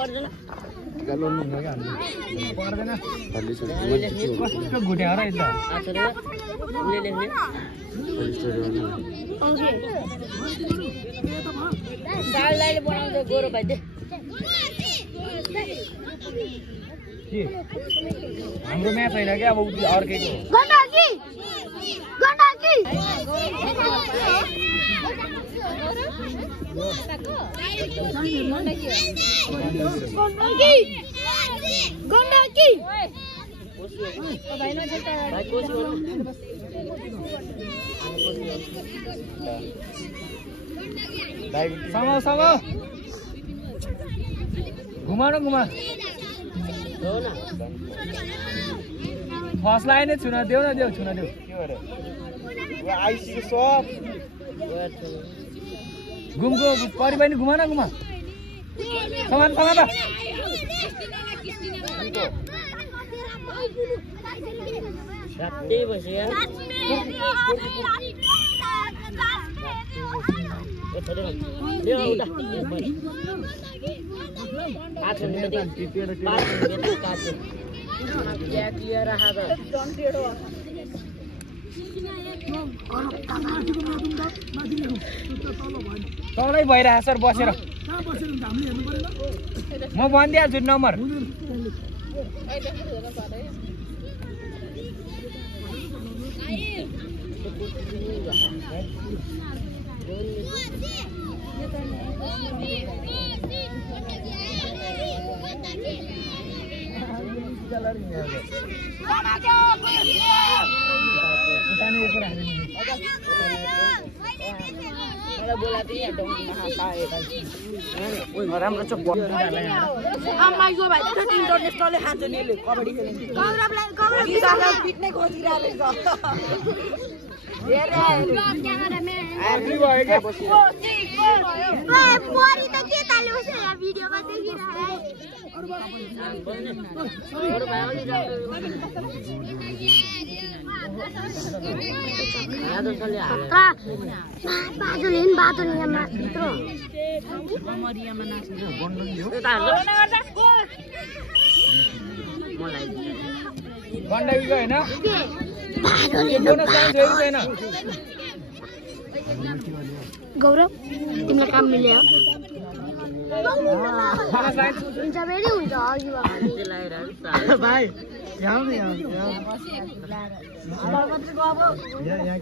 पर्दैन गलोन नि नगा पर्दैन कस्तो गुट्या र इल्ला आछरे उले लेख्ने ओके साललाई बनाउँछ गोरो भाइ दे के हाम्रो म्याच हैन के अब अर्केको गण्डकी sama घुमा फर्स्ट लाइन छुन देऊ न देऊ छुन देऊ के भरे यो आइसी को सब घुमको परि पनि घुमा समान त रातै बस्यो तलै भइरहेछ सर बसेर म भनिदिहाल्छु नम्बर राम्रो छ आमाइको भाइ त इन्टरनेसनलले खान्छ नि ले कबड्डी खेल्ने गौरवलाई पिट्नै खोजिरहेछ आर्मी भयो के पोरी त के ताल्यो भिडियोमा देखिरहेको गण्डकीको हैन गौरव तिमीलाई काम मिल्यो हुन्छ फेरि हुन्छ अघि भाइ यहाँ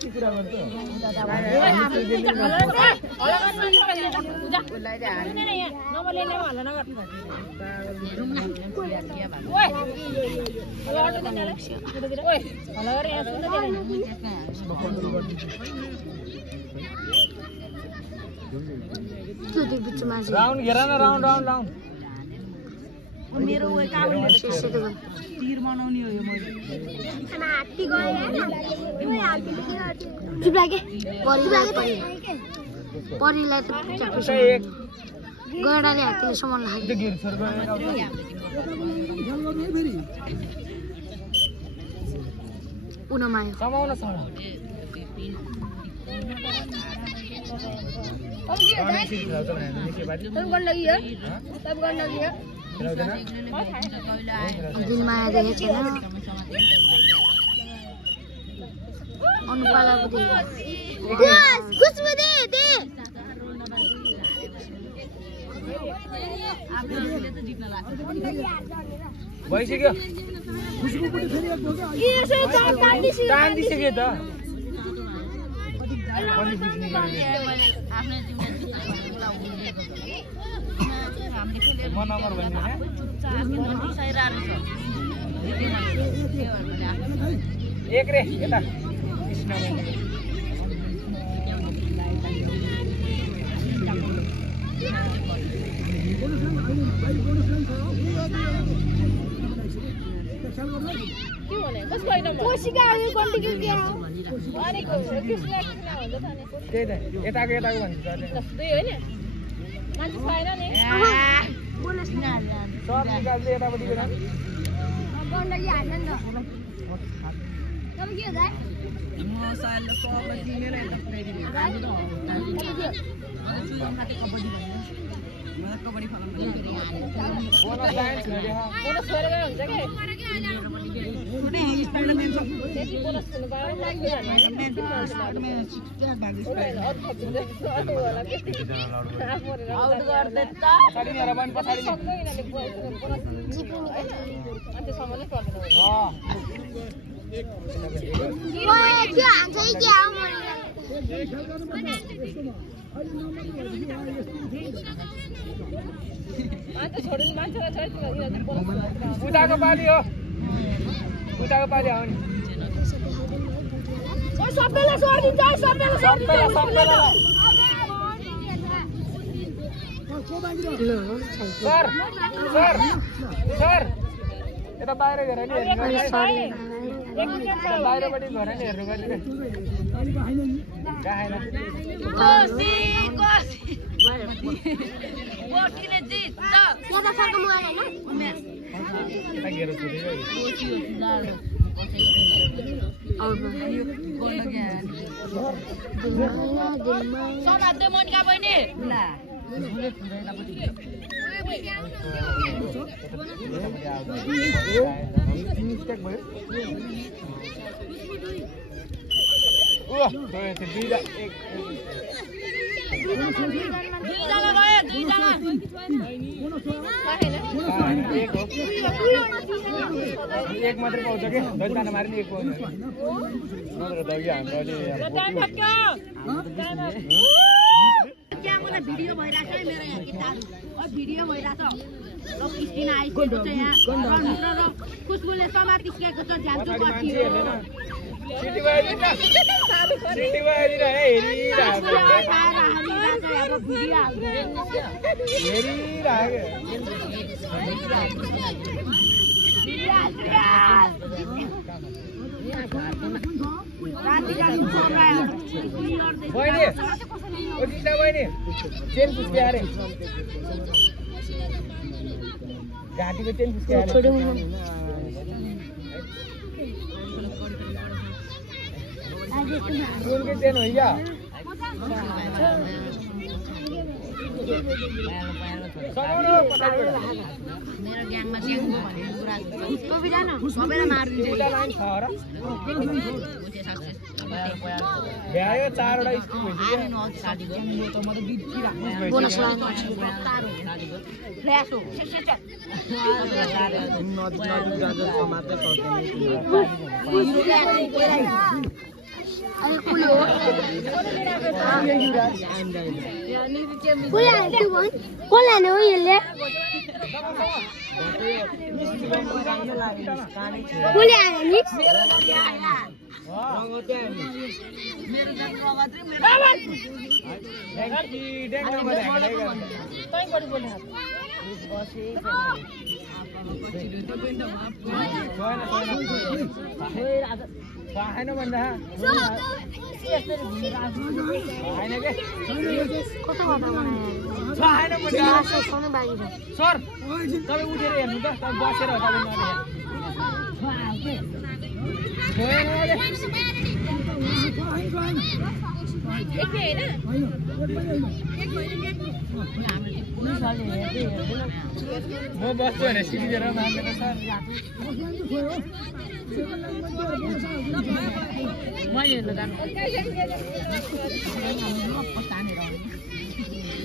के कुरा गर्छ राउन्ड घेर न राउन्ड मेरो तीर बनाउने हो यो मैले परिलाई त गडाले हातले सामान उनमायो समाउन दिनमाया देखेको छैन अनुपालाको भइसक्यो त म नम्बर भन्दिनँ एक रे यता त्यही त यताको भन्छ सब निकाल्छ यतापट्टि बोनस लाइन छ रे बोनस गरेर हुन्छ के कुनै स्टार्टमेन्ट त्यति बोनस हुनु पायो आउट गर्दै त पछाडी हेर बन पछाडी अन्त समले पर्दैन ओए के हान्छ के आउ अन्त छोड्नु मान्छेलाई छोड्नु उताको पाली हो उताको पाली आउ नि ओ सबैले छोडिदिन्छ सबैले सर सर सर यता बाहिर हेर नि हेर्नु बाहिरबाट घर नि हेर्नु गर्ने गाएन कोसी बोटीले जित्छ यहाँ सरको मोबाइल हैन यता घेर छोडेर समात्दै मनिका बहिनी मिस्टेक भयो दुईजना गयो दुईजना एक मात्रै पाउँछ कि 10 जना मारे नि एक पाउँछ नत्र त अघि हाम्रो त्यहाँ मलाई भिडियो भइरहेको छ मेरो यहाँ किताब भिडियो भइरहेको छ ल क्रिस्टिना आइसकेको छ यहाँ र खुसबुले समातिसकेको छ झ्यान्चु पछि सिटी बाजिन हेरिरहेको बहिनी ओ गीता बहिनी चेन फुस्के अरे घाँटीको चेन फुस्के अरे सुनको चेन हो क्या मेरो ग्याङमा ग्याङको भन्ने कुरा उसको बिना न सबैलाई मार्दिन्छ लाइन छ र भ्यायो 4 वटा स्कुल बोनस लाइन फ्ल्यास हो अरे कुल हो कुल लाने हो यसले कुल आयो नि खाएन भन्दा कस्तो गर्दा सर तपाईँ उठेर हेर्नु त तपाईँ बसेर हो म बस्छु भने सिकेर मान्दैन सर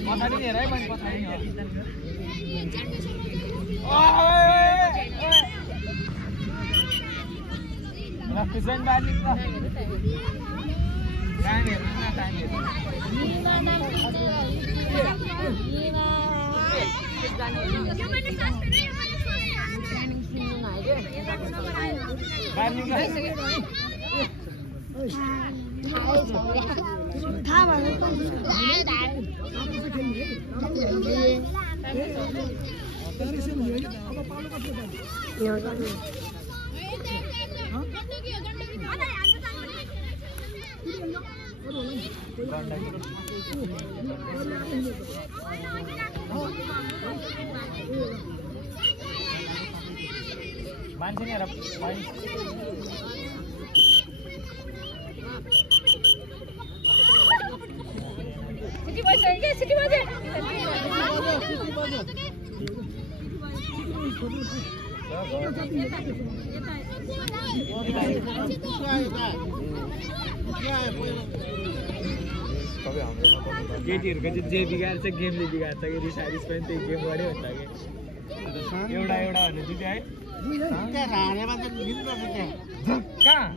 पछाडि हेर है मैले पछाडि किसान बाली त टाइम हेर्नु न टाइम हेर्नु मान्छे नि हेर सिटी बजे केटीहरूको चाहिँ जे बिगार्छ गेमले बिगार्छ कि रिसारिस पनि त्यही गेम गऱ्यो हुन्छ कि एउटा एउटा भन्नु चाहिँ है कहाँ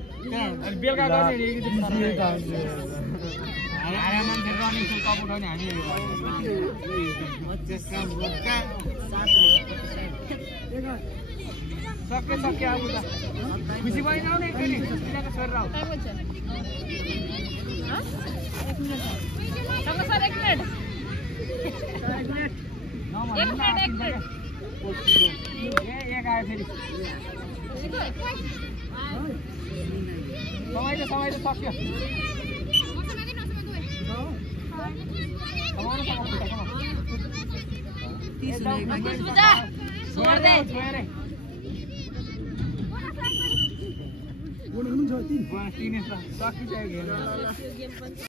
अनि बेलुका गर्ने मान्छे रनिङ सुल कप उठाउने हामी सक्यो अब त खुसी भएन आउने एकचोटि तिनीहरूको छोडेर आऊ एक आयो फेरि समय त सक्यो सक्यो